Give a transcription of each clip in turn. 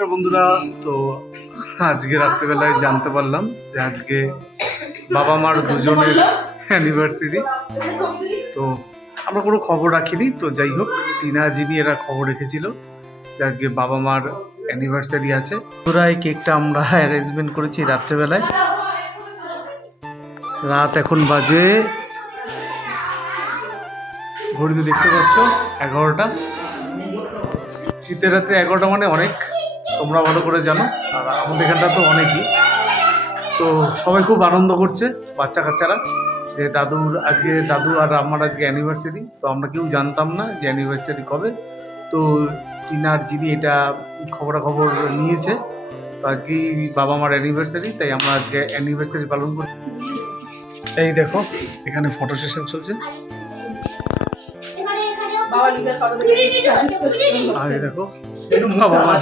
নমস্কার বন্ধুরা। তো আজকে রাত্রেবেলায় জানতে পারলাম যে আজকে বাবা মার দুজনের অ্যানিভার্সারি। তো আমরা কোনো খবর রাখিনি, তো যাই হোক টিনা যিনি এরা খবর রেখেছিল যে আজকে বাবা মার অ্যানিভার্সারি আছে। তোরা এই কেকটা আমরা অ্যারেঞ্জমেন্ট করেছি রাত্রেবেলায়। রাত এখন বাজে, ঘড়িতে দেখতে পাচ্ছ 11টা। শীতের রাত্রে 11টা মানে অনেক, তোমরা ভালো করে জানো, আর আমাদের এখানটা তো অনেকই। তো সবাই খুব আনন্দ করছে, বাচ্চা কাচ্চারা, যে দাদু আর আমার আজকে অ্যানিভার্সারি। তো আমরা কেউ জানতাম না যে অ্যানিভার্সারি কবে। তো টিনার যিনি এটা খবরাখবর নিয়েছে, তো আজকেই বাবা মার অ্যানিভার্সারি, তাই আমরা আজকে অ্যানিভার্সারি পালন করি। এই দেখো এখানে ফটো সেশন চলছে। আগে দেখো বাবা মা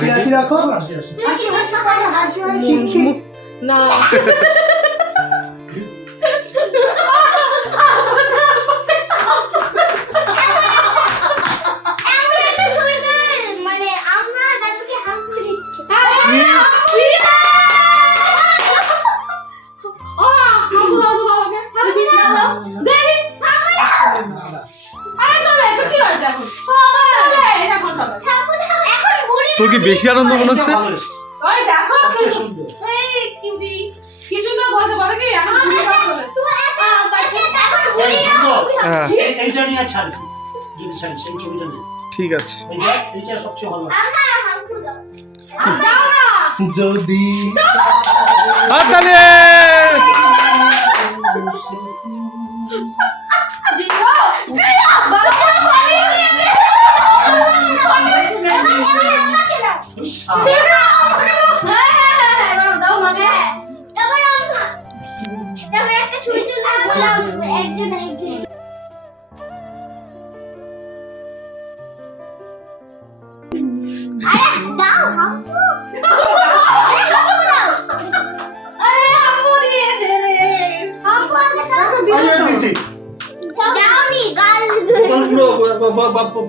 না তোর কি বেশি আনন্দ মনে হচ্ছে? ঠিক আছে, যদি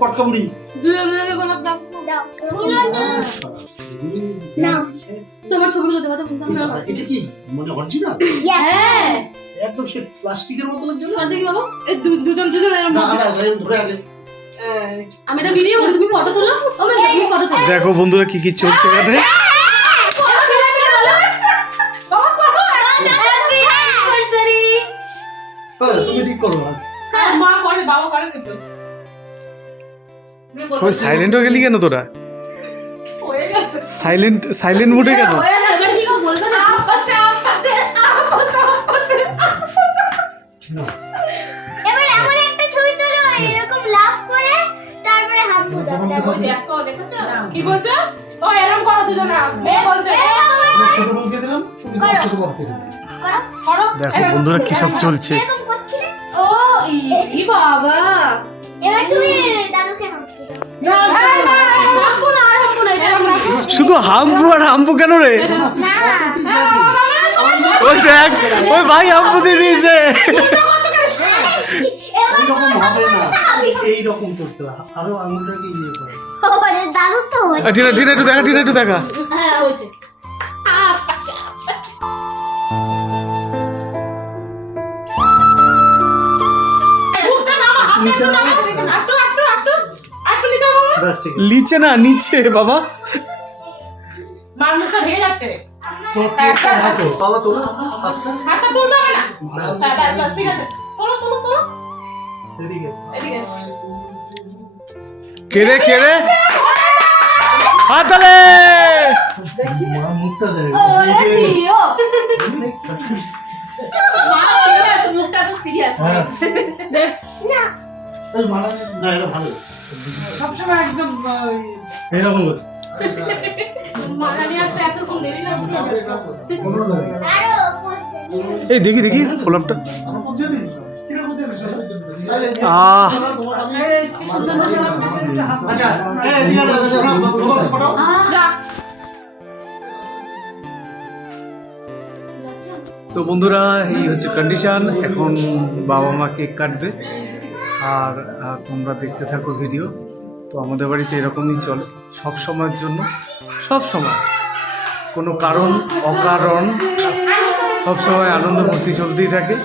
পটকাবুড়ি তোমার ছবিগুলো দেবো তো এটা কি মানে অরিজিনাল? হ্যাঁ একদম সে প্লাস্টিকের মতো লাগছে না? সর দেখি বাবা, এই দুজন এরকম ধরে আগে আমি একটা ভিডিও করি, তুমি ফটো তোলো। তুমি ফটো তোলো। দেখো বন্ধুরা কি কি চলছে এখানে। তুমি ঠিক করো। মা করে, বাবা করে কিন্তু। সবাই সাইলেন্ট হয়ে গেলি কেন তোরা? সাইলেন্ট মোডে কেন? এবার কি বলবে না? এবার এমন একটা ছবি তোলো এরকম লাফ করে, তারপরে হাম্পু দাও। দেখো দেখেছো কি বলছো? ও এরকম করো দুজনে। এ বলছে ছোট বউকে দিলাম, তুমি ছোট বউকে দিলাম। করো। দেখো বন্ধুরা কি সব চলছে। এরকম করছিলে? ও ই বাবা, এবার তুমি দাদুকে হাম্পু দাও। হাম্পু না, আর হাম্পু না, এটা আমরা শুধু হাম্পু আর হাম্পু কেন রে? না ওই দেখ, ওই ভাই হাম্পু দিয়ে দিয়েছে। এইরকম হবে না, এইরকম করতে হবে, আরো আঙুলটাকে ইয়ে করে। ওরে দাদু তো টিনা একটু দেখা। হ্যাঁ হয়েছে। ব্যাস ঠিক নিচে না, নিচে বাবা। মার মুখটা ঢেকে যাচ্ছে। আছে। বাবা তোলো হাতটা। হাতটা তুলতে হবে না। বাস ঠিক আছে, তোলো। এদিকে এদিকে কে রে হাতলে। মা মুখটা দেখ। ওরে দিও। মা সিরিয়াস, মুখটা তো সিরিয়াস। হ্যাঁ দেখ না এই মালা না, এটা ভালো সবসময় একদম এইরকম করছে। মালা নিয়ে আসতে এতক্ষণ দেরি লাগছে। কোনো লাগে আরো বলছে এই দেখি গোলাপটা। আমার পৌঁছে দিস কিরকম জানিস? আহ আচ্ছা এই দিকে দাও ফটো। তো বন্ধুরা এই হচ্ছে কন্ডিশন। এখন বাবা মা কেক কাটবে আর তোমরা দেখতে থাকো ভিডিও। তো আমাদের বাড়িতে এরকমই চলে সব সময়ের জন্য, সব সময় কোনো কারণ অকারণ সব সময় আনন্দ ফুর্তি চলতেই থাকে।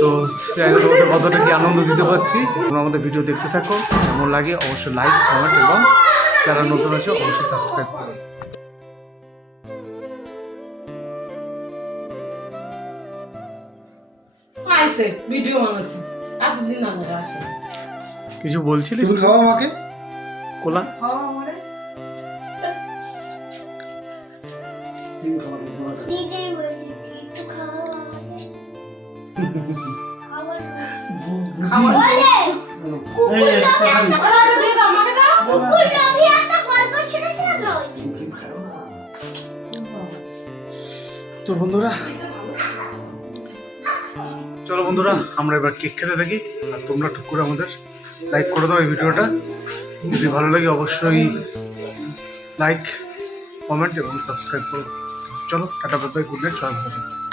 তো যাই হোক, তোমাদের কতটা কি আনন্দ দিতে পারছি, তোমরা আমাদের ভিডিও দেখতে থাকো। কেমন লাগে অবশ্যই লাইক কমেন্ট এবং যারা নতুন আছে অবশ্যই সাবস্ক্রাইব করো। আইছে ভিডিও বানাচ্ছি এতদিন আগে আসে কিছু বলছিলিস তুমি খাও আমাকে। কোলা? তুমি খাও আমাকে। নিজেই বলছি একটু খাও খাবার খাবার বলে এই একটা খাবি? ওরা দিয়ে দাও আমাকে দাও কুকুর রবি একটা গল্প শুনেছিলাম না ওই দিন। তো বন্ধুরা চলো বন্ধুরা, আমরা এবার কেক খেতে থাকি। আর তোমরা টুক করে আমাদের লাইক করে দাও এই ভিডিওটা। যদি ভালো লাগে অবশ্যই লাইক কমেন্ট এবং সাবস্ক্রাইব করো। চলো tata bye bye, good night, সবাই ভালো থাকো।